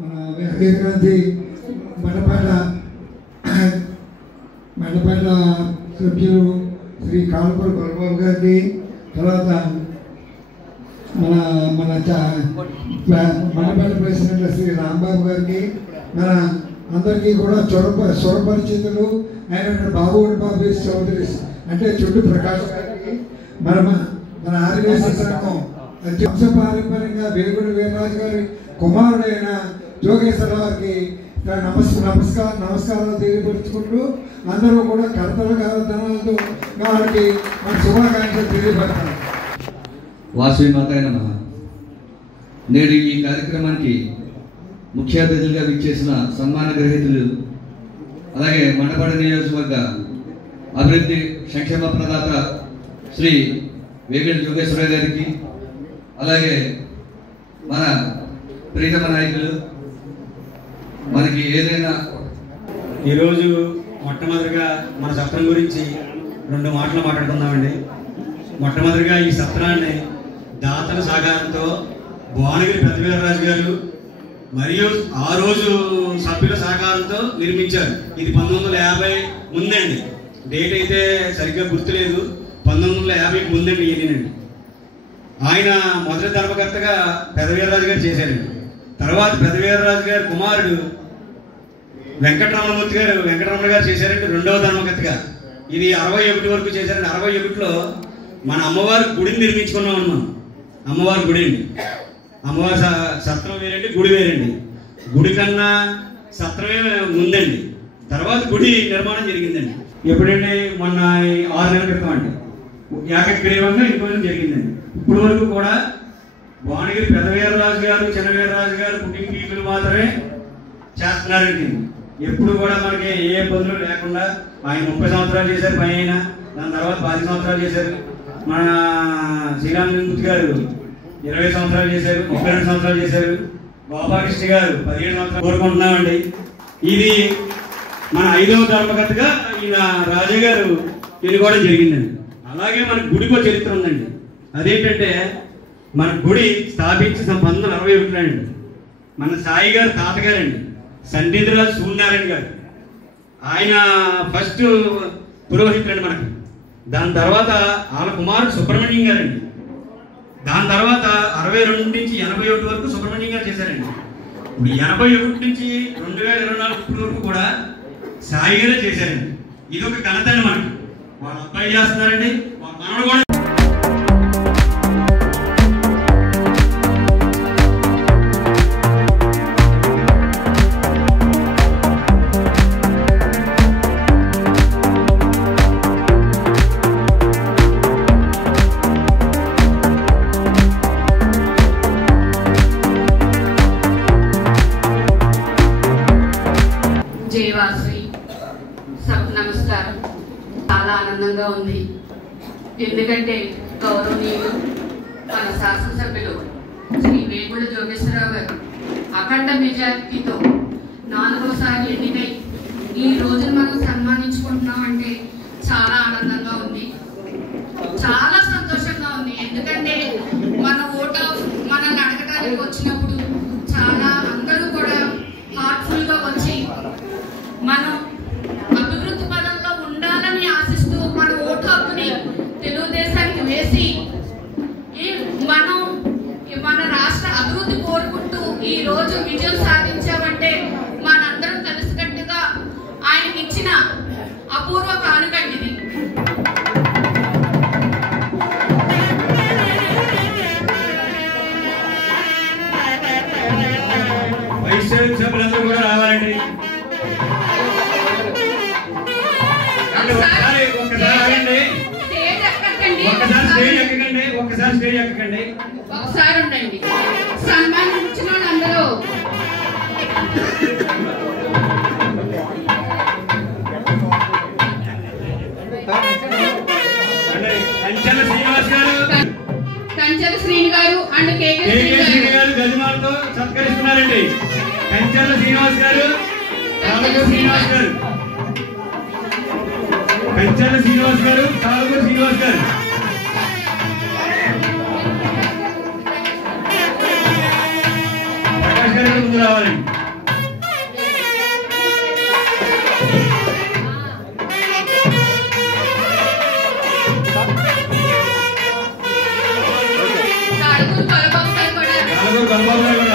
మన వేదికనంది మండపేట సభ్యులు శ్రీ కాలపూర్ గొల్లబాబు గారికి, తర్వాత మన మండపేట ప్రెసిడెంట్ శ్రీ రాంబాబు గారికి, మన అందరికీ కూడా స్వరపరిచితులు అయినటువంటి బాబు చౌదరి అంటే చుట్టూ ప్రకాష్ గారికి, మన ఆదివాసీ సంఘం వంశపారంపర్యంగా వేగుడి వీరరాజు గారి కుమారుడైన జోగేశ్వరరావు గారికి నమస్కారాలు తెలియపరుచుకుంటూ అందరూ కూడా కర్తల ధనాలతో వాళ్ళకి మన శుభాకాంక్షలు తెలియపడతారు. వాసవి మాతాయ నమః. నేడు ఈ కార్యక్రమానికి ముఖ్య అతిథులుగా విచ్చేసిన సన్మాన గ్రహీతులు, అలాగే మండపేట నియోజకవర్గ అభివృద్ధి సంక్షేమ ప్రదాత శ్రీ వేగిడి జోగేశ్వరరావు గారికి, అలాగే మన ప్రీతమ నాయకులు, మనకి ఏదైనా ఈరోజు మొట్టమొదటిగా మన సత్రం గురించి 2 మాటలు మాట్లాడుకుందామండి. మొట్టమొదటిగా ఈ సత్రాన్ని దాతల సహకారంతో భువనగిరి పెద్దవీరరాజు గారు మరియు ఆ రోజు సభ్యుల సహకారంతో నిర్మించారు. ఇది 1950 ముందండి, డేట్ అయితే సరిగ్గా గుర్తులేదు, 1950కి ముందండి ఈయనండి. ఆయన మొదటి ధర్మకర్తగా పెద్దవీరరాజు గారు చేశారండి. తర్వాత పెద్దవీరరాజు గారి కుమారుడు వెంకటరమణ గారు చేశారంటే 2వ ధర్మకర్తగా. ఇది 61 వరకు చేశారండి. 61లో మన అమ్మవారి గుడిని నిర్మించుకున్నాం. మనం అమ్మవారి గుడి అండి. అమ్మవారి సత్రం వేరండి, గుడి వేరండి. గుడి కన్నా సత్రమే ముందండి. తర్వాత గుడి నిర్మాణం జరిగిందండి. ఎప్పుడండి? మొన్న 6 నెలల క్రితం అండి ఏకగ్రీవంగా ఇంకోవడం జరిగిందండి. ఇప్పుడు వరకు కూడా భువనగిరి పెద్దవీరరాజు గారు, చిన్నవీరరాజు గారు కుటుంబీకులు మాత్రమే చేస్తున్నారండి. ఎప్పుడు కూడా మనకి ఏ ఇబ్బందులు లేకుండా ఆయన 30 సంవత్సరాలు చేశారు పని అయినా, దాని తర్వాత 10 సంవత్సరాలు చేశారు. మన శ్రీరామలింగమూర్తి గారు 20 సంవత్సరాలు చేశారు, 32 సంవత్సరాలు చేశారు. గోపాలకృష్ణ గారు 17 సంవత్సరాలు కోరుకుంటున్నామండి. ఇది మన 5వ ధర్మకర్తగా ఈయన రాజా గారు ఎన్నుకోవడం జరిగిందండి. అలాగే మన గుడికో చరిత్ర ఉందండి. అదేంటంటే మన గుడి స్థాపించి 1961 అండి. మన సాయి గారు తాతగారండి, సండీంద్రరాజు సూర్యనారాయణ గారు. ఆయన ఫస్ట్ పురోహితుడండి మనకి. దాని తర్వాత వాళ్ళ కుమారుడు సుబ్రహ్మణ్యం గారండి. దాని తర్వాత 62 నుంచి 81 వరకు సుబ్రహ్మణ్యం గారు చేశారండి. ఇప్పుడు 81 నుంచి 2024 ఇప్పటి వరకు కూడా సాయి గారే చేశారండి. ఇది ఒక ఘనత అండి మనకి. వాళ్ళ అబ్బాయి చేస్తున్నారండి, వాళ్ళ మనవడు కూడా. నమస్కారం. చాలా ఆనందంగా ఉంది. ఎందుకంటే గౌరవనీయులు మన శాసనసభ్యులు శ్రీ వేగుడి జోగేశ్వరరావు గారు అఖండ మెజారిటీతో 4వసారి ఎన్నికై ఈ రోజున మనం సన్మానించుకుంటున్నామంటే చాలా ఆనందంగా ఉంది, చాలా సంతోషంగా ఉంది. ఎందుకంటే మన ఓటు మనల్ని అడగడానికి వచ్చినప్పుడు చాలా అందరూ కూడా హార్ట్ఫుల్గా వచ్చి మనం అభివృద్ధి పదంలో ఉండాలని ఆశిస్తూ మన ఓటు హక్కుని తెలుగుదేశానికి వేసి మనం మన రాష్ట్ర అభివృద్ధి కోరుకుంటూ ఈ రోజు విజయం సాధించామంటే మనందరం కలిసికట్టుగా ఆయనకి ఇచ్చిన అపూర్వ కానుకండి. సభ్యులందరూ కూడా రావాలండి. ఒకసారి ఉండండి. సన్మానించిన వాళ్ళందరూ కంచెల శ్రీని గారు అండ్ కేకే గారు గజమాలతో సత్కరిస్తున్నారండి. కంచెల శ్రీనివాస్ గారు, శ్రీనివాస్ గారు, కంచెల శ్రీనివాస్ గారు, కాలుగూరు శ్రీనివాస్ గారు. ప్రకాష్ గారు ముందు రావాలండి. తాడుగురు బలబాబు గారు కూడా